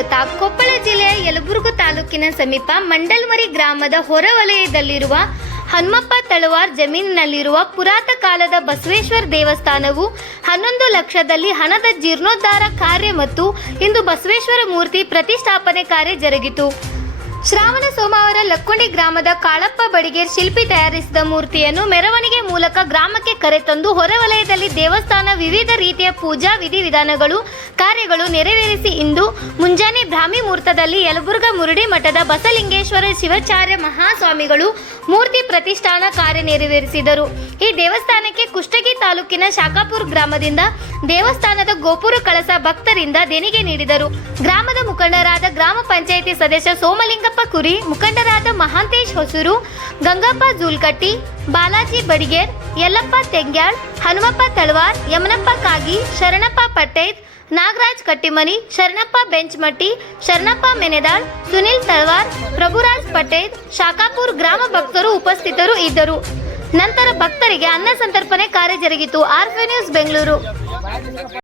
ಸ್ವಾಗತ. ಕೊಪ್ಪಳ ಜಿಲ್ಲೆಯ ಯಲಬುರ್ಗಾ ತಾಲೂಕಿನ ಸಮೀಪ ಮಂಡಲ್ಮರಿ ಗ್ರಾಮದ ಹೊರವಲಯದಲ್ಲಿರುವ ಹನುಮಪ್ಪ ತಳವಾರ್ ಜಮೀನಿನಲ್ಲಿರುವ ಪುರಾತ ಕಾಲದ ಬಸವೇಶ್ವರ ದೇವಸ್ಥಾನವು 11 ಲಕ್ಷದಲ್ಲಿ ಹಣದ ಜೀರ್ಣೋದ್ಧಾರ ಕಾರ್ಯ ಮತ್ತು ಇಂದು ಬಸವೇಶ್ವರ ಮೂರ್ತಿ ಪ್ರತಿಷ್ಠಾಪನೆ ಕಾರ್ಯ ಜರುಗಿತು. ಶ್ರಾವಣ ಸೋಮವಾರ ಲಕ್ಕೊಂಡಿ ಗ್ರಾಮದ ಕಾಳಪ್ಪ ಬಡಿಗೇರ್ ಶಿಲ್ಪಿ ತಯಾರಿಸಿದ ಮೂರ್ತಿಯನ್ನು ಮೆರವಣಿಗೆ ಮೂಲಕ ಗ್ರಾಮಕ್ಕೆ ಕರೆತಂದು ಹೊರವಲಯದಲ್ಲಿ ದೇವಸ್ಥಾನ ವಿವಿಧ ರೀತಿಯ ಪೂಜಾ ವಿಧಿವಿಧಾನಗಳು ಕಾರ್ಯಗಳು ನೆರವೇರಿಸಿ ಇಂದು ಮುಂಜಾನೆ ಬ್ರಾಹ್ಮಿ ಮುಹೂರ್ತದಲ್ಲಿ ಯಲಬುರ್ಗಾ ಮುರುಡಿ ಮಠದ ಬಸಲಿಂಗೇಶ್ವರ ಶಿವಾಚಾರ್ಯ ಮಹಾಸ್ವಾಮಿಗಳು ಮೂರ್ತಿ ಪ್ರತಿಷ್ಠಾನ ಕಾರ್ಯ ನೆರವೇರಿಸಿದರು. ಈ ದೇವಸ್ಥಾನಕ್ಕೆ ಕುಷ್ಟಗಿ ತಾಲೂಕಿನ ಶಾಖಾಪುರ ಗ್ರಾಮದಿಂದ ದೇವಸ್ಥಾನದ ಗೋಪುರ ಕಳಸ ಭಕ್ತರಿಂದ ದೇಣಿಗೆ ನೀಡಿದರು. ಗ್ರಾಮದ ಮುಖಂಡರಾದ ಗ್ರಾಮ ಪಂಚಾಯಿತಿ ಸದಸ್ಯ ಸೋಮಲಿಂಗಪ್ಪ ಕುರಿ, ಮುಖಂಡರಾದ ಮಹಾಂತೇಶ್ ಹೊಸೂರು, ಗಂಗಪ್ಪ ಜೂಲ್ಕಟ್ಟಿ, ಬಾಲಾಜಿ ಬಡಿಗೇರ್, ಯಲ್ಲಪ್ಪ ತೆಂಗ್ಯಾಳ್, ಹನುಮಪ್ಪ ತಳವಾರ್, ಯಮನಪ್ಪ ಕಾಗಿ, ಶರಣಪ್ಪ ಪಟ್ಟೇದ್, ನಾಗರಾಜ್ ಕಟ್ಟಿಮನಿ, ಶರಣಪ್ಪ ಬೆಂಚ್ಮಟ್ಟಿ, ಶರಣಪ್ಪ ಮೆನೆದಾಳ್, ಸುನಿಲ್ ತಳವಾರ್, ಪ್ರಭುರಾಜ್ ಪಟೇಲ್, ಶಾಖಾಪುರ್ ಗ್ರಾಮ ಭಕ್ತರು ಉಪಸ್ಥಿತರು ಇದ್ದರು. ನಂತರ ಭಕ್ತರಿಗೆ ಅನ್ನ ಸಂತರ್ಪಣೆ ಕಾರ್ಯ ಜರುಗಿತು. ಆರ್ಫೆ ನ್ಯೂಸ್ ಬೆಂಗಳೂರು.